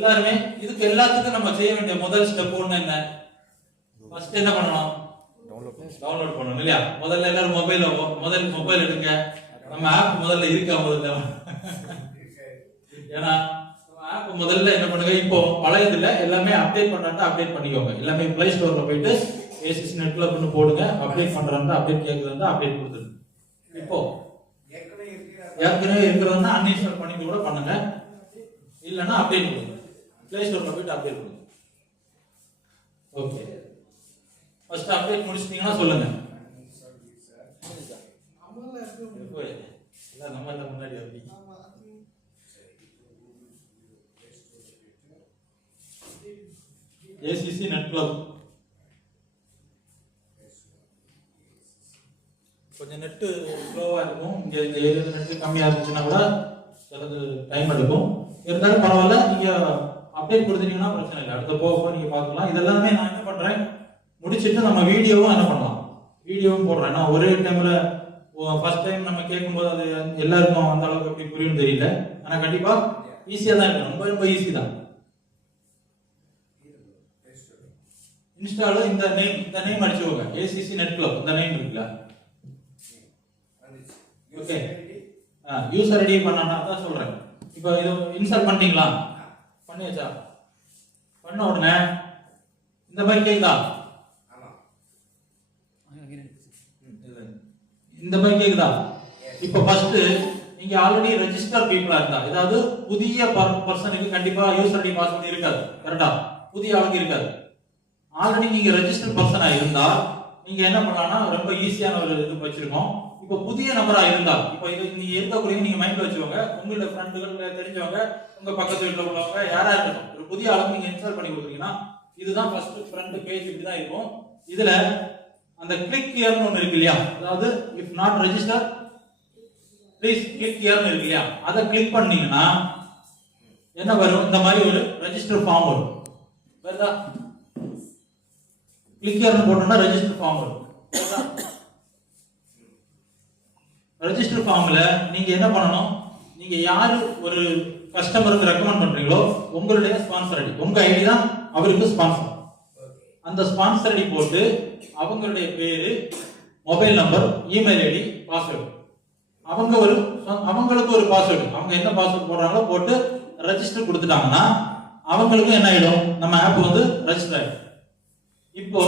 எல்லாருமே இதுக்கு எல்லாத்துக்கும் நம்ம செய்ய வேண்டிய முதல் ஸ்டெப் ஒண்ணு என்ன? ஃபர்ஸ்ட் என்ன பண்ணணும்? டவுன்லோட் பண்ணணும் இல்லையா? முதல்ல எல்லாரும் மொபைல் எடுங்க. நம்ம ஆப் முதல்ல இருக்கா முதல்ல? ஏன்னா ஆப் முதல்ல என்ன பண்ணுங்க, இப்போ பழையதுல எல்லாமே அப்டேட் பண்றாங்க, அப்டேட் பண்ணிக்கோங்க. எல்லாமே பிளே ஸ்டோர்ல போயிட்டு ஏசிசி நெட் கிளப்னு போடுங்க. அப்டேட் பண்றாங்க, அப்டேட் கேக்குறாங்க, அப்டேட் கொடுத்துருங்க. இப்போ ஏற்கனவே இருக்கிறதா அன்இன்ஸ்டால் பண்ணி கூட பண்ணுங்க, இல்லைன்னா அப்டேட் கொடுங்க. பிளே ஸ்டோர்ல போயிட்டு அப்டேட் கொடுங்க. ஓகே, ஃபர்ஸ்ட் அப்டேட் முடிச்சிட்டீங்கன்னா சொல்லுங்க. நம்ம முன்னாடி அப்படி ஏசிசி நெட் கிளப் கொஞ்சம் நெட்டு ஸ்லோவா இருக்கும். இங்க இந்த ஏரியால நெட் கம்மியா இருந்துச்சுன்னா கூட சிலது டைம் எடுக்கும். இருந்தாலும் பரவாயில்ல, நீங்க அப்டேட் கொடுத்தீங்கன்னா பிரச்சனை இல்லை. அடுத்த போக நீங்க பார்க்கலாம். இதெல்லாமே நான் என்ன பண்றேன், முடிச்சிட்டு நம்ம வீடியோவும் என்ன பண்ணலாம், வீடியோவும் போடுறேன். நான் ஒரே டைம்ல ஃபர்ஸ்ட் டைம் நம்ம கேட்கும்போது அது எல்லாருக்கும் அந்த அளவுக்கு எப்படி புரியும் தெரியல. ஆனா கண்டிப்பா ஈஸியா தான் இருக்கு, ரொம்ப ரொம்ப ஈஸி தான். இன்ஸ்டால இந்த நேம் அடிச்சுக்கோங்க, ஏசிசி நெட் கிளப். இந்த நேம் இருக்குல்ல, ஓகே. யூசர் ஐடி பண்ணனா தான் சொல்றேன். இப்போ இது இன்ஸ்டால் பண்ணிட்டீங்களா? பண்ணியாச்சா? பண்ண உடனே இந்த மாதிரி கேக்குதா? இந்த மாதிரி கேக்குதா? இப்போ ஃபர்ஸ்ட் நீங்க ஆல்ரெடி ரெஜிஸ்டர் பீப்பிளா இருந்தா, அதாவது புதிய பர்சனுக்கு கண்டிப்பா யூசர் ஐடி பாஸ்வேர்ட் இருக்காது. கரெக்ட்டா? புதிய ஆளுக்கு இருக்காது. ஆல்ரெடி நீங்க ரெஜிஸ்டர் பர்சனா இருந்தா நீங்க என்ன பண்ணலாம்னா, ரொம்ப ஈஸியான ஒரு இது வச்சிருக்கோம். இப்போ புதிய நபரா இருந்தா, இப்போ இது நீங்க இருக்கக்கூடிய நீங்க மைண்ட்ல வச்சுக்கோங்க. உங்களோட ஃப்ரெண்டுகள் தெரிஞ்சவங்க, உங்க பக்கத்து வீட்டுல உள்ளவங்க யாரா இருக்கட்டும், ஒரு புதிய ஆளுக்கு நீங்க இன்ஸ்டால் பண்ணி கொடுக்குறீங்கன்னா இதுதான் ஃபர்ஸ்ட் ஃப்ரண்ட் பேஜ். இப்படிதான் இருக்கும். இதுல அந்த கிளிக் ஹியர்னு ஒன்று இருக்கு இல்லையா, அதாவது if not register please click ஹியர்னு இருக்கு இல்லையா, அதை கிளிக் பண்ணீங்கன்னா என்ன வரும், இந்த மாதிரி ஒரு ரெஜிஸ்டர் ஃபார்ம் வரும். வருதா? கிளிக் ஹியர்னு போட்டோம்னா ரெஜிஸ்டர் ஃபார்ம் வரும். ரெஜிஸ்டர் ஃபார்ம்ல நீங்க என்ன பண்ணணும், நீங்க யாரு ஒரு கஸ்டமருக்கு ரெக்கமெண்ட் பண்றீங்களோ உங்களுடைய ஸ்பான்சர் ஐடி, உங்க ஐடி தான் அவருக்கு ஸ்பான்சர். அந்த ஸ்பான்சர் ஐடி போட்டு அவங்களுடைய பேரு, mobile number, email ID, password, அவங்களுக்கு ஒரு பாஸ்வேர்டு, அவங்க என்ன பாஸ்வேர்டு போடுறாங்களோ போட்டு ரெஜிஸ்டர் கொடுத்துட்டாங்கன்னா அவங்களுக்கு என்ன ஆயிடும், நம்ம ஆப் வந்து ரெஜிஸ்டர் ஆயிடும். இப்போ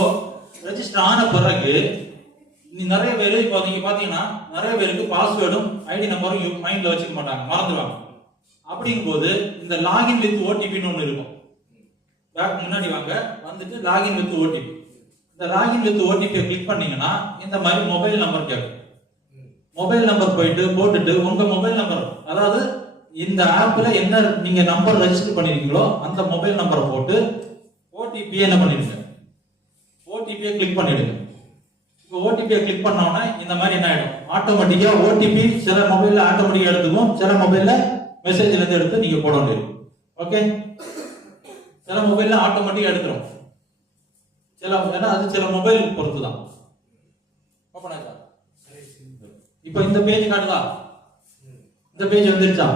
ரெஜிஸ்டர் ஆன பிறகு நிறைய பேர், இப்போ நீங்க பாத்தீங்கன்னா நிறைய பேருக்கு பாஸ்வேர்டும் ஐடி நம்பரும் மைண்ட்ல வச்சுக்க மாட்டாங்க, மறந்துடுவாங்க. அப்படிங்கும்போது இந்த லாகின் வித் ஓடிபின்னு ஒன்று இருக்கும். பேக் முன்னாடி வாங்க, வந்துட்டு லாகின் வித் ஓடிபி. இந்த லாகின் வித் ஓடிபியை கிளிக் பண்ணீங்கன்னா இந்த மாதிரி மொபைல் நம்பர் கேட்கும். மொபைல் நம்பர் போட்டுட்டு உங்க மொபைல் நம்பர், அதாவது இந்த ஆப்ல என்ன நீங்க நம்பர் ரெஜிஸ்டர் பண்ணிருக்கீங்களோ அந்த மொபைல் நம்பரை போட்டு ஓடிபி என்ன பண்ணிடுங்க, ஓடிபியை கிளிக் பண்ணிடுங்க. இப்போ ஓடிபியை கிளிக் பண்ண உடனே இந்த மாதிரி என்ன ஆயிடும், ஆட்டோமேட்டிக்கா ஓடிபி சில மொபைல்ல ஆட்டோமேட்டிக்கா எடுத்துக்கும், சில மொபைல்ல மெசேஜ்ல இருந்து எடுத்து நீங்க போட வேண்டியது. ஓகே, சில மொபைல்ல ஆட்டோமேட்டிக்கா எடுத்துரும், அது சில மொபைல் பொறுத்து தான். ஓபன் ஆச்சா? இப்போ இந்த பேஜ் காட்டுதா? இந்த பேஜ் வந்துருச்சா?